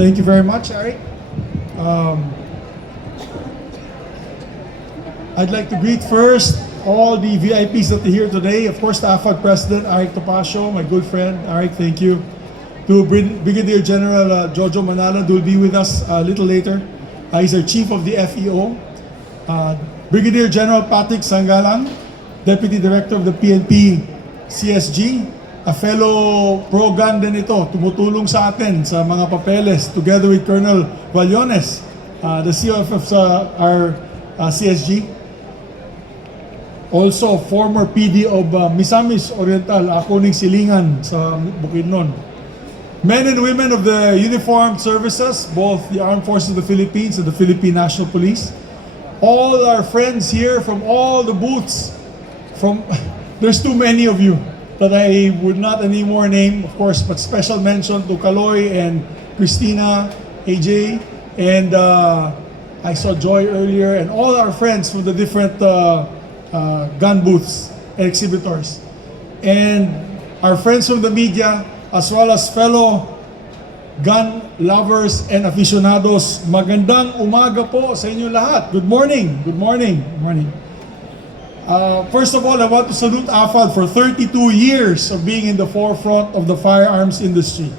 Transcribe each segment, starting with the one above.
Thank you very much, Eric. Um, I'd like to greet first all the VIPs that are here today. Of course, the AFAD President, Eric Topacio, my good friend. Eric, thank you. To Brigadier General Jojo Manalo, who will be with us a little later. He's our Chief of the FEO. Brigadier General Patrick Sangalang, Deputy Director of the PNP CSG, a fellow pro-gun din ito, tumutulong sa atin sa mga papeles together with Colonel Vallones, the COF sa our CSG. Also, former PD of Misamis Oriental, Akuning Silingan sa Bukidnon. Men and women of the uniformed services, both the Armed Forces of the Philippines and the Philippine National Police. All our friends here from all the booths, there's too many of you that I would not anymore name, of course, but special mention to Kaloy and Christina, AJ, and I saw Joy earlier, and all our friends from the different gun booths and exhibitors. And our friends from the media, as well as fellow gun lovers and aficionados, magandang umaga po sa inyo lahat. Good morning. Good morning. Good morning. First of all, I want to salute AFAD for 32 years of being in the forefront of the firearms industry,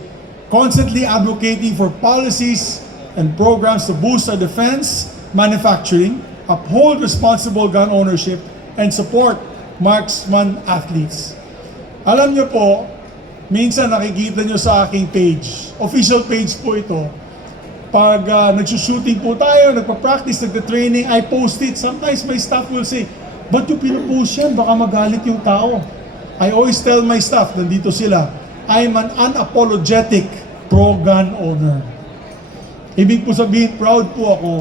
constantly advocating for policies and programs to boost our defense, manufacturing, uphold responsible gun ownership, and support marksman athletes. Alam nyo po, minsan nakikita nyo sa aking page, official page po ito, pag nagsushooting po tayo, nagpa-practice, nagka-training, I post it. Sometimes my staff will say, ba't yung pinupost yan? Baka magalit yung tao. I always tell my staff, nandito sila, I'm an unapologetic pro-gun owner. Ibig po sabihin, proud po ako,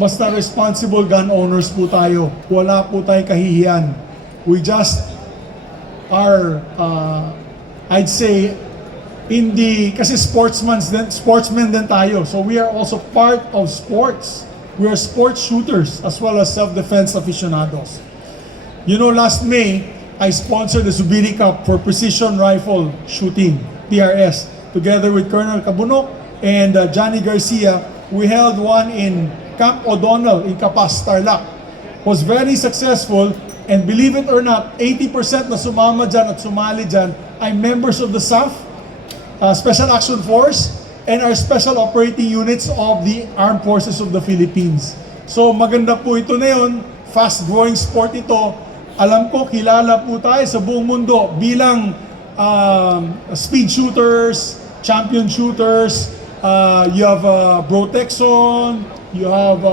basta responsible gun owners po tayo. Wala po tayong kahihiyan. We just are, I'd say, kasi sportsmen din tayo. So we are also part of sports. We are sports shooters as well as self-defense aficionados. You know, last May, I sponsored the Zubiri Cup for precision rifle shooting, PRS, together with Colonel Cabunok and Johnny Garcia. We held one in Camp O'Donnell in Capas, Tarlac. Was very successful, and believe it or not, 80% na sumama dyan at sumali dyan ay members of the SAF, Special Action Force, and our special operating units of the Armed Forces of the Philippines. So maganda po ito na yun, fast-growing sport ito. Alam ko, kilala po tayo sa buong mundo bilang speed shooters, champion shooters. You have Bro Texon, you have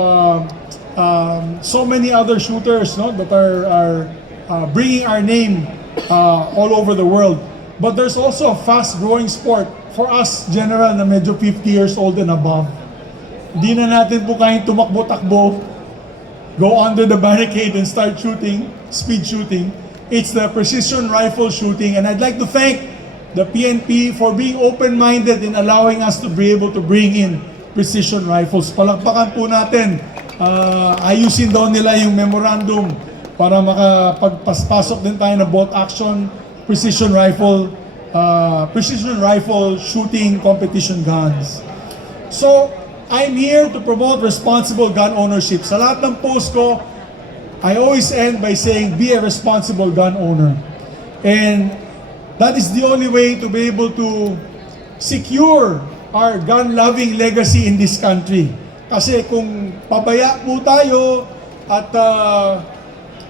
so many other shooters, no, that are bringing our name all over the world. But there's also a fast-growing sport for us, general, na medyo 50 years old and above. Hindi na natin po kayang tumakbo-takbo, go under the barricade and start shooting, speed shooting. It's the precision rifle shooting, and I'd like to thank the PNP for being open-minded in allowing us to be able to bring in precision rifles. Palakpakan po natin. Ayusin daw nila yung memorandum para makapagpasok din tayo na bolt action precision rifle shooting competition guns. So, I'm here to promote responsible gun ownership. Sa lahat ng post ko, I always end by saying, be a responsible gun owner. And that is the only way to be able to secure our gun-loving legacy in this country. Kasi kung pabaya po tayo at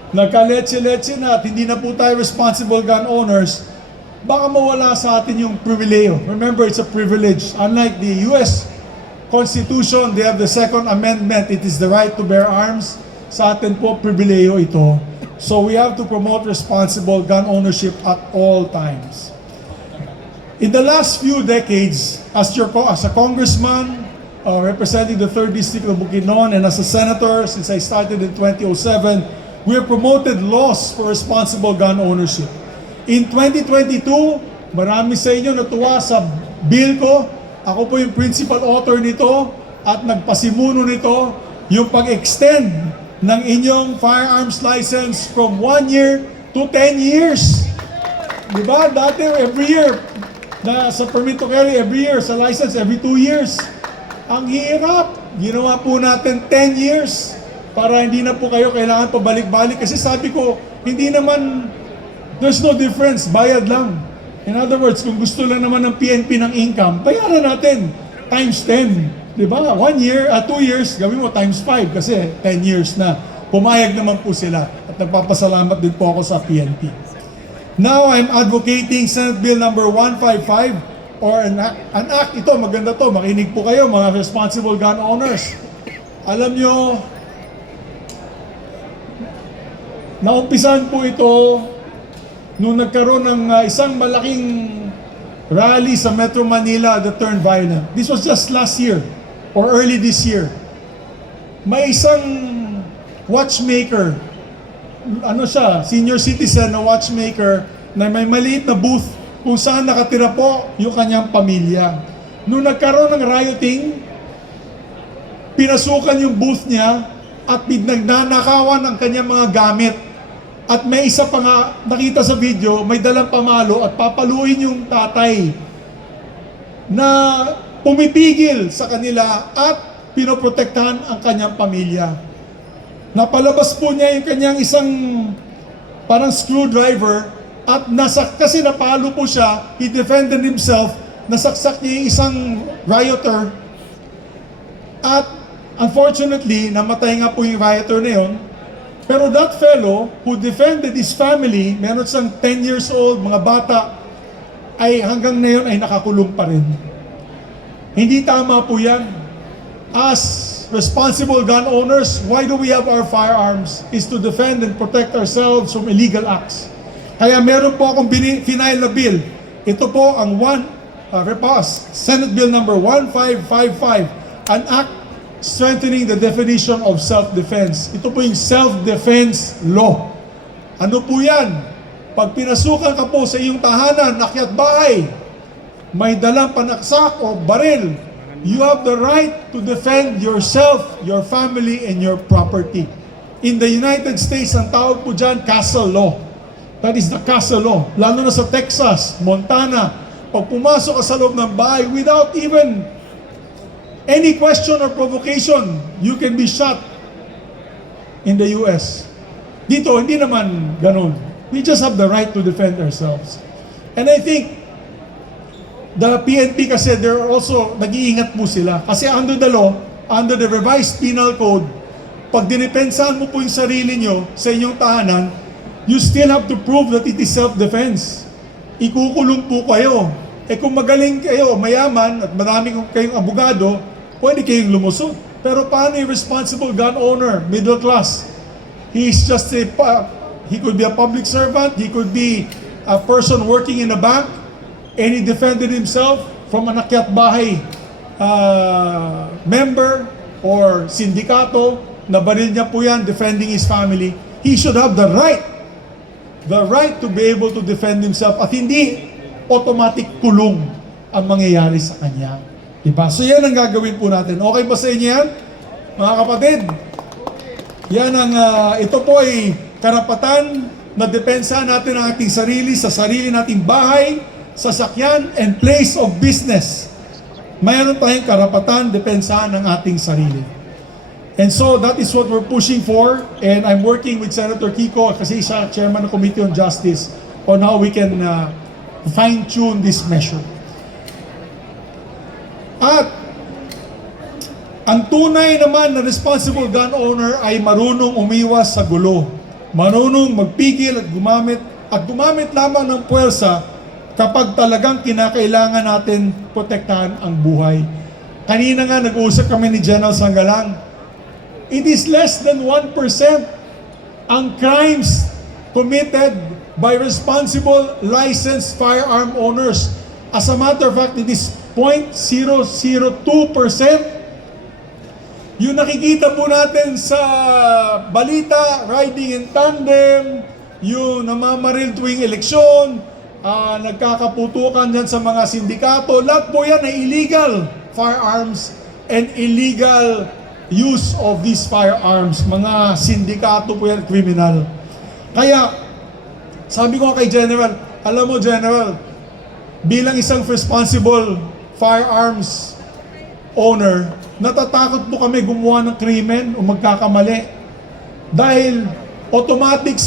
nagkaletse-letse na at hindi na po tayo responsible gun owners, baka mawala sa atin yung pribileyo. Remember, it's a privilege. Unlike the US Constitution, they have the Second Amendment. It is the right to bear arms. Sa atin po, pribileyo ito. So we have to promote responsible gun ownership at all times. In the last few decades, as a congressman, representing the 3rd District of Bukidnon, and as a senator since I started in 2007, we have promoted laws for responsible gun ownership. In 2022, marami sa inyo natuwa sa bill ko. Ako po yung principal author nito at nagpasimuno nito, yung pag-extend ng inyong firearms license from 1 year to 10 years. Diba? Dati every year, sa permit to carry every year, sa license every 2 years. Ang hirap. Ginawa po natin 10 years para hindi na po kayo kailangan pabalik-balik. Kasi sabi ko, hindi naman, there's no difference, bayad lang. In other words, kung gusto lang naman ng PNP ng income, bayaran natin times 10. Di ba? 1 year, 2 years, gawin mo times 5 kasi 10 years na. Pumayag naman po sila at nagpapasalamat din po ako sa PNP. Now, I'm advocating Senate Bill number 155 or an act. Ito, maganda to. Makinig po kayo, mga responsible gun owners. Alam nyo, naumpisan po ito nung nagkaroon ng isang malaking rally sa Metro Manila that turned violent. This was just last year or early this year. May isang watchmaker, ano siya, senior citizen na watchmaker na may maliit na booth kung saan nakatira po yung kanyang pamilya. Nung nagkaroon ng rioting, pinasukan yung booth niya at nagnanakawan ang kanyang mga gamit. At may isa pa nga, nakita sa video, may dalang pamalo at papaluin yung tatay na pumipigil sa kanila at pinoprotektahan ang kanyang pamilya. Napalabas po niya yung kanyang isang parang screwdriver at kasi napalo po siya, he defended himself, nasaksak niya yung isang rioter at unfortunately, namatay nga po yung rioter na yun. Pero that fellow who defended his family, meron siyang 10 years old, mga bata, ay hanggang ngayon ay nakakulong pa rin. Hindi tama po yan. As responsible gun owners, why do we have our firearms? Is to defend and protect ourselves from illegal acts. Kaya meron po akong final na bill. Ito po ang Senate Bill number 1555, an act strengthening the definition of self-defense. Ito po yung self-defense law. Ano po yan? Pag pinasukan ka po sa iyong tahanan, akyat bahay, may dalang panaksak o baril, you have the right to defend yourself, your family, and your property. In the United States, ang tawag po dyan, castle law. That is the castle law. Lalo na sa Texas, Montana, pag pumasok ka sa loob ng bahay without even any question or provocation, you can be shot in the US. Dito, hindi naman ganun. We just have the right to defend ourselves. And I think, the PNP kasi, they're also, nag-iingat po sila. Kasi under the law, under the revised penal code, pag dinipensahan mo po yung sarili nyo sa inyong tahanan, you still have to prove that it is self-defense. Ikukulong po kayo. Eh kung magaling kayo, mayaman, at marami kayong abogado, pwede kayong lumusot. Pero paano yung responsible gun owner, middle class? He could be a public servant, he could be a person working in a bank, and he defended himself from an akyat bahay member or sindikato, nabaril niya po yan, defending his family. He should have the right to be able to defend himself at hindi automatic kulong ang mangyayari sa kanya. Diba? So yan ang gagawin po natin. Okay ba sa inyo yan? Mga kapatid, yan ang, ito po ay karapatan na depensa natin ang ating sarili sa sarili nating bahay, sasakyan, and place of business. Mayroon tayong karapatan, depensahan ng ating sarili. And so that is what we're pushing for, and I'm working with Senator Kiko kasi siya chairman ng Committee on Justice on how we can fine-tune this measure. At ang tunay naman na responsible gun owner ay marunong umiwas sa gulo. Marunong magpigil at gumamit lamang ng puwersa kapag talagang kinakailangan natin protektahan ang buhay. Kanina nga nag-uusap kami ni General Sangalang. It is less than 1% ang crimes committed by responsible licensed firearm owners. As a matter of fact, it is 0.002%. Yung nakikita po natin sa balita, riding in tandem, yung namamaril tuwing eleksyon, nagkakaputukan dyan sa mga sindikato, lahat po yan ay illegal firearms and illegal use of these firearms. Mga sindikato po yan, criminal. Kaya, sabi ko kay General, alam mo General, bilang isang responsible firearms owner, natatakot po kami gumawa ng krimen o magkakamali. Dahil automatic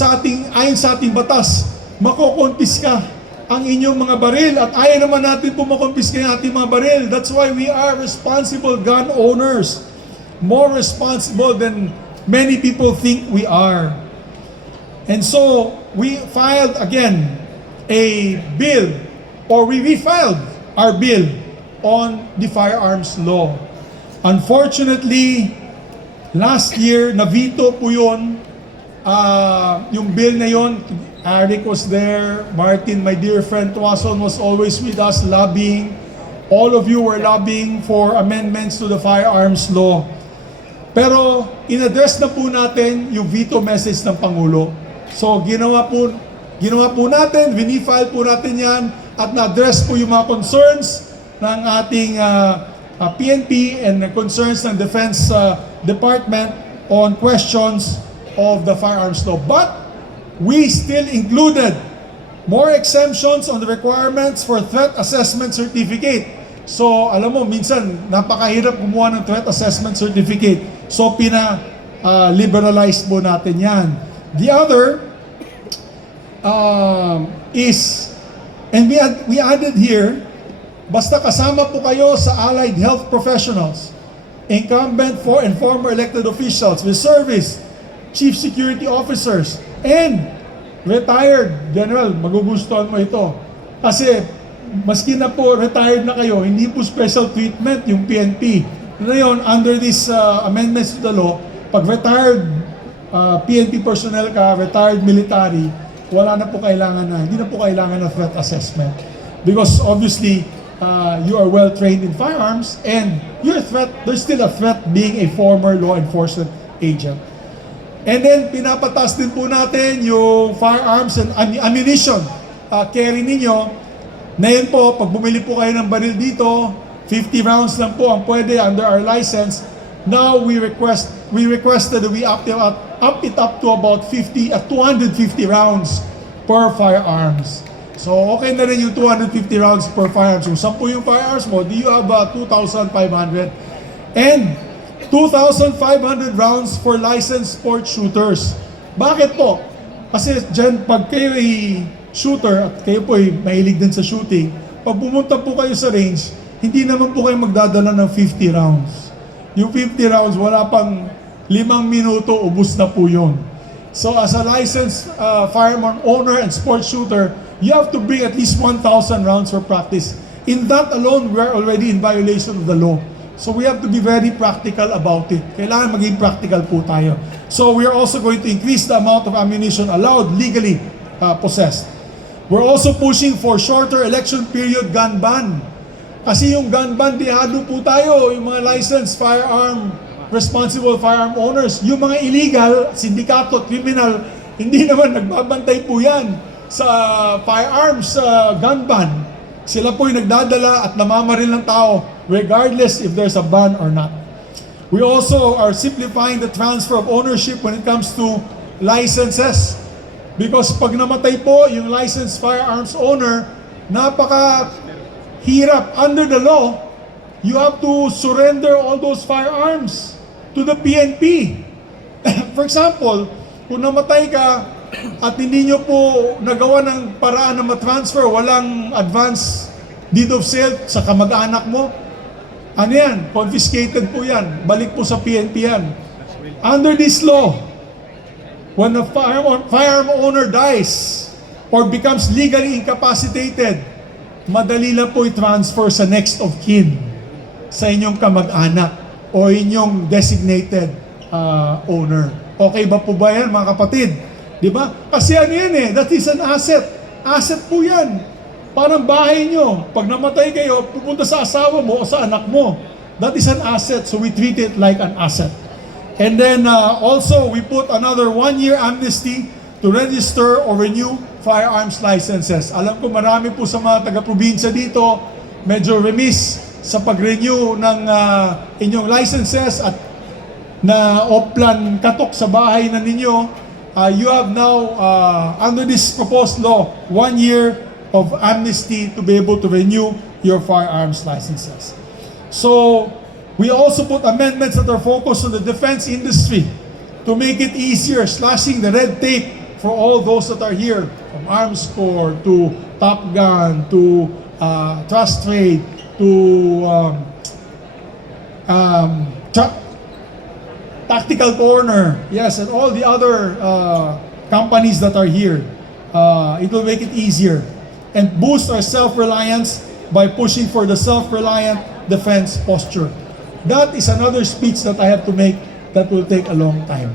ayon sa ating batas, makokonpiska ang inyong mga baril at ayaw naman natin po makonpiska yung ating mga baril. That's why we are responsible gun owners. More responsible than many people think we are. And so, we filed again a bill, or we refiled our bill on the firearms law. Unfortunately, last year, na-veto po yun. Yung bill na yun, Eric was there, Martin, my dear friend Tuason, was always with us lobbying. All of you were lobbying for amendments to the firearms law. Pero, in-address na po natin yung veto message ng Pangulo. So, ginawa po natin, vinifile po natin yan, at na-address po yung mga concerns ng ating PNP and the concerns ng Defense Department on questions of the firearms law. But we still included more exemptions on the requirements for threat assessment certificate. So, alam mo, minsan, napakahirap kumuha ng threat assessment certificate. So, liberalize po natin yan. The other is, and we added here, basta kasama po kayo sa allied health professionals, incumbent and former elected officials, reservists, chief security officers, and retired general, magugustuhan mo ito. Kasi, maski na po retired na kayo, hindi po special treatment yung PNP. Ngayon, under this amendments to the law, pag retired PNP personnel ka, retired military, wala na po kailangan hindi na po kailangan ng threat assessment. Because obviously, you are well trained in firearms and there's still a threat being a former law enforcement agent. And then, pinapatas din po natin yung firearms and ammunition carry ninyo. Ngayon po, pag bumili po kayo ng baril dito, 50 rounds lang po ang pwede under our license. Now, we requested that we up it up to about 250 rounds per firearms. So, okay na rin yung 250 rounds per firearms. Kung 10 yung firearms mo, do you have 2,500? And 2,500 rounds for licensed sports shooters. Bakit po? Kasi dyan, pag kayo ay shooter at kayo po ay mahilig din sa shooting, pag pumunta po kayo sa range, hindi naman po kayo magdadala ng 50 rounds. Yung 50 rounds, wala pang 5 minuto, ubus na po yun. So as a licensed firearm owner and sports shooter, you have to bring at least 1,000 rounds for practice. In that alone, we are already in violation of the law. So we have to be very practical about it. Kailangan maging practical po tayo. So we are also going to increase the amount of ammunition allowed legally possessed. We're also pushing for shorter election period gun ban. Kasi yung gun ban, dihado po tayo, yung mga licensed responsible firearm owners. Yung mga illegal, sindikato, criminal, hindi naman nagbabantay po yan sa firearms gun ban. Sila po yung nagdadala at namamaril ng tao regardless if there's a ban or not. We also are simplifying the transfer of ownership when it comes to licenses. Because pag namatay po yung licensed firearms owner, napaka-hirap. Under the law, you have to surrender all those firearms to the PNP. For example, kung namatay ka at hindi nyo po nagawa ng paraan na matransfer, walang advance deed of sale sa kamag-anak mo, ano yan? Confiscated po yan. Balik po sa PNP yan. Under this law, when a firearm owner dies or becomes legally incapacitated, madali lang po i-transfer sa next of kin sa inyong kamag-anak o inyong designated owner. Okay ba po ba yan, mga kapatid? Di ba? Kasi ano yan that is an asset. Asset po yan. Parang bahay nyo. Pag namatay kayo, pupunta sa asawa mo o sa anak mo. That is an asset, so we treat it like an asset. And then also, we put another 1-year amnesty to register or renew firearms licenses. Alam ko marami po sa mga taga-probinsya dito, medyo remiss sa pag-renew ng inyong licenses at na oplan katok sa bahay na ninyo. You have now, under this proposed law, 1 year of amnesty to be able to renew your firearms licenses. So, We also put amendments that are focused on the defense industry to make it easier, slashing the red tape for all those that are here, from Arms Corps to Top Gun to Trust Trade to Tactical Corner, yes, and all the other companies that are here. It will make it easier and boost our self-reliance by pushing for the self-reliant defense posture. That is another speech that I have to make that will take a long time.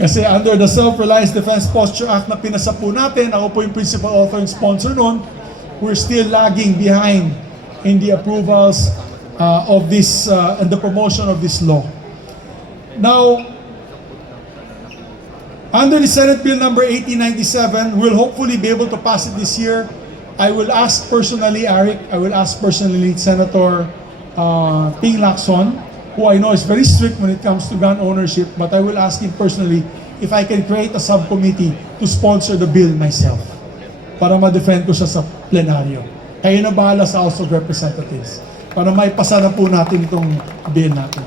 Kasi under the Self-Reliance Defense Posture Act na pinasa po natin, ako po yung principal author and sponsor nun, we're still lagging behind in the approvals of this and the promotion of this law. Now, under the Senate Bill number 1897, we'll hopefully be able to pass it this year. I will ask personally, Eric, I will ask personally Senator Ping Lacson, who I know is very strict when it comes to gun ownership, but I will ask him personally if I can create a subcommittee to sponsor the bill myself para ma-defend ko siya sa plenaryo. Kayo na bahala sa House of Representatives para maipasa na po natin itong bill natin.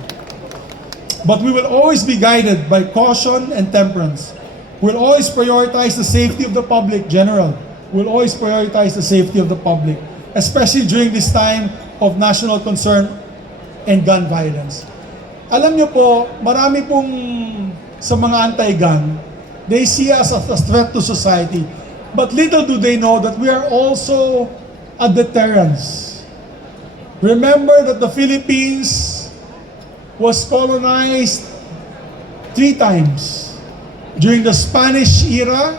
But we will always be guided by caution and temperance. We'll always prioritize the safety of the public, General. We'll always prioritize the safety of the public, especially during this time of national concern and gun violence. Alam nyo po, marami pong sa mga anti-gun, they see us as a threat to society. But little do they know that we are also a deterrence. Remember that the Philippines was colonized 3 times. During the Spanish era,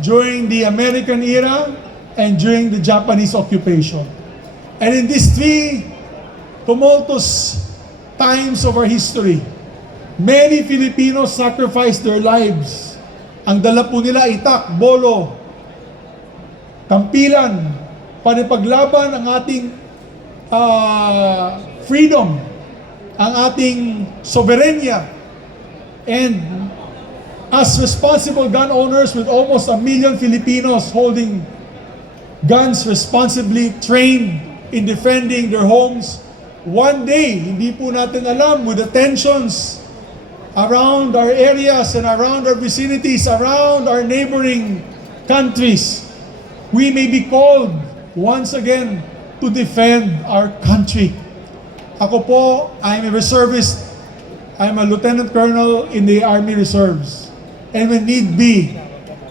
during the American era, and during the Japanese occupation. And in these 3 tumultuous times of our history, many Filipinos sacrificed their lives. Ang dala po nila itak, bolo, kampilan, panipaglaban ang ating freedom, ang ating soberenya. And as responsible gun owners with almost 1 million Filipinos holding guns responsibly, trained in defending their homes, one day, hindi po natin alam, with the tensions around our areas and around our vicinities, around our neighboring countries, we may be called once again to defend our country. Ako po, I'm a reservist. I'm a lieutenant colonel in the Army Reserves. And when need be,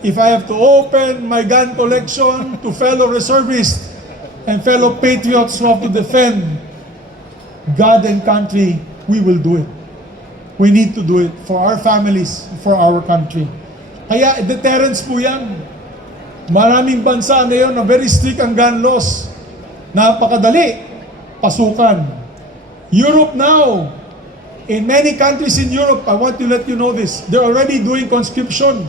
if I have to open my gun collection to fellow reservists and fellow patriots who have to defend God and country, we will do it. We need to do it for our families, for our country. Kaya deterrence po yan. Maraming bansa ngayon na very strict ang gun laws. Napakadali. Pasukan. Europe now, in many countries in Europe, I want to let you know this, they're already doing conscription.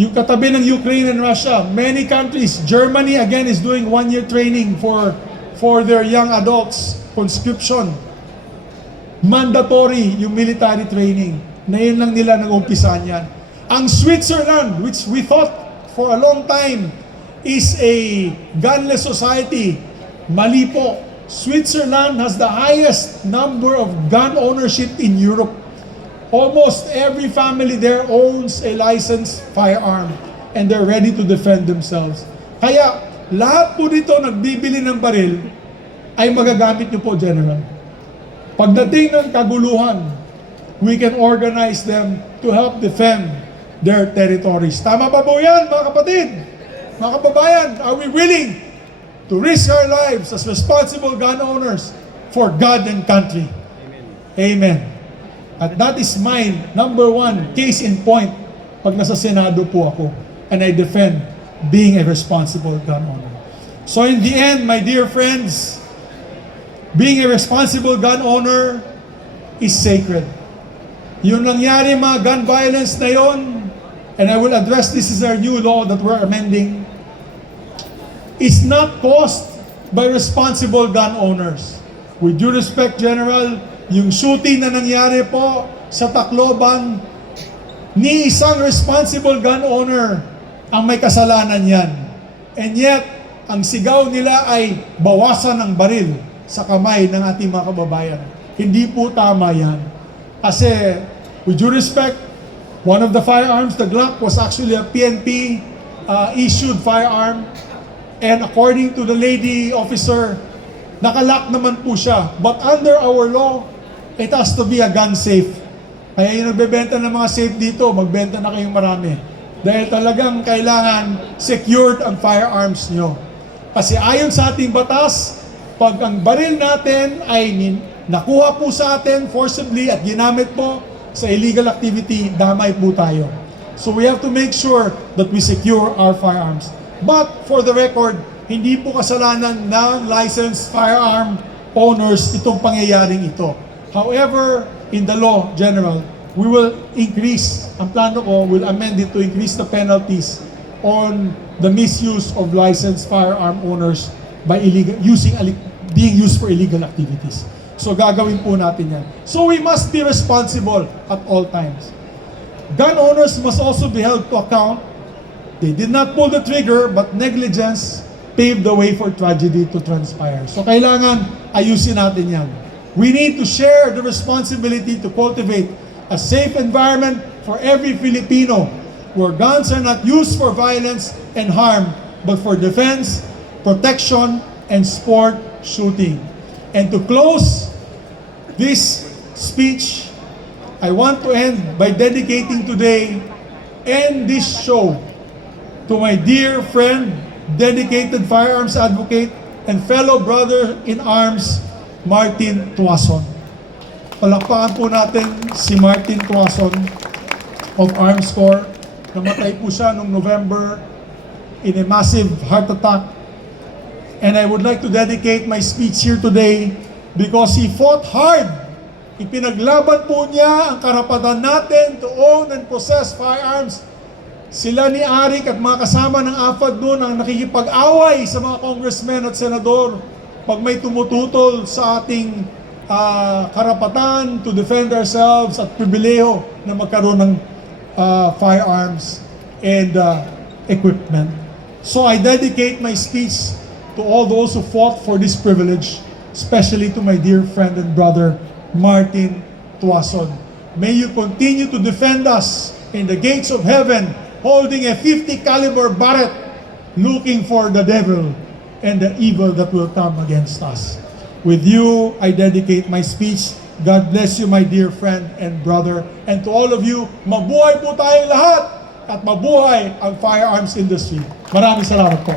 Yung katabi ng Ukraine and Russia, many countries, Germany again is doing 1-year training for their young adults, conscription. Mandatory yung military training. Na yun lang nila nag-umpisa niyan. Ang Switzerland, which we thought for a long time is a gunless society, mali po. Switzerland has the highest number of gun ownership in Europe. Almost every family there owns a licensed firearm and they're ready to defend themselves. Kaya lahat po dito nagbibili ng baril ay magagamit nyo po, General. Pagdating ng kaguluhan, we can organize them to help defend their territories. Tama ba po yan, mga kapatid? Mga kababayan, are we willing to risk our lives as responsible gun owners for God and country? Amen. At that is my number 1 case in point pag nasa Senado po ako and I defend being a responsible gun owner. So in the end, my dear friends, being a responsible gun owner is sacred. Yung nangyari mga gun violence na yon, and I will address this as our new law that we're amending, is not caused by responsible gun owners. With due respect, General, yung shooting na nangyari po sa Tacloban, ni isang responsible gun owner ang may kasalanan yan. And yet, ang sigaw nila ay bawasan ng baril. sa kamay ng ating mga kababayan. Hindi po tama yan. Kasi, with due respect, one of the firearms, the Glock, was actually a PNP issued firearm. And according to the lady officer, nakalock naman po siya. But under our law, it has to be a gun safe. Kaya yung nagbebenta ng mga safe dito, magbenta na kayong marami. Dahil talagang kailangan secured ang firearms nyo. Kasi ayon sa ating batas, pag ang baril natin ay nakuha po sa atin forcibly at ginamit po sa illegal activity, damay po tayo. So we have to make sure that we secure our firearms. But for the record, hindi po kasalanan ng licensed firearm owners itong pangyayaring ito. However, in the law general, we will increase, ang plano ko, will amend it to increase the penalties on the misuse of licensed firearm owners by being used for illegal activities. So gagawin po natin yan. So we must be responsible at all times. Gun owners must also be held to account. They did not pull the trigger, but negligence paved the way for tragedy to transpire. So kailangan ayusin natin yan. We need to share the responsibility to cultivate a safe environment for every Filipino, where guns are not used for violence and harm, but for defense, protection, and sport shooting. And to close this speech, I want to end by dedicating today and this show to my dear friend, dedicated firearms advocate, and fellow brother in arms, Martin Tuason. Palakpakan po natin si Martin Tuason of Arms Corps. Namatay po siya noong November in a massive heart attack. And I would like to dedicate my speech here today because he fought hard. Ipinaglaban po niya ang karapatan natin to own and possess firearms. Sila ni Arik at mga kasama ng AFAD doon ang nakikipag-away sa mga congressmen at senador pag may tumututol sa ating karapatan to defend ourselves at pribileho na magkaroon ng firearms and equipment. So I dedicate my speech to all those who fought for this privilege, especially to my dear friend and brother, Martin Tuason. May you continue to defend us in the gates of heaven, holding a 50 caliber Barrett, looking for the devil and the evil that will come against us. With you, I dedicate my speech. God bless you, my dear friend and brother. And to all of you, mabuhay po tayong lahat at mabuhay ang firearms industry. Maraming salamat po.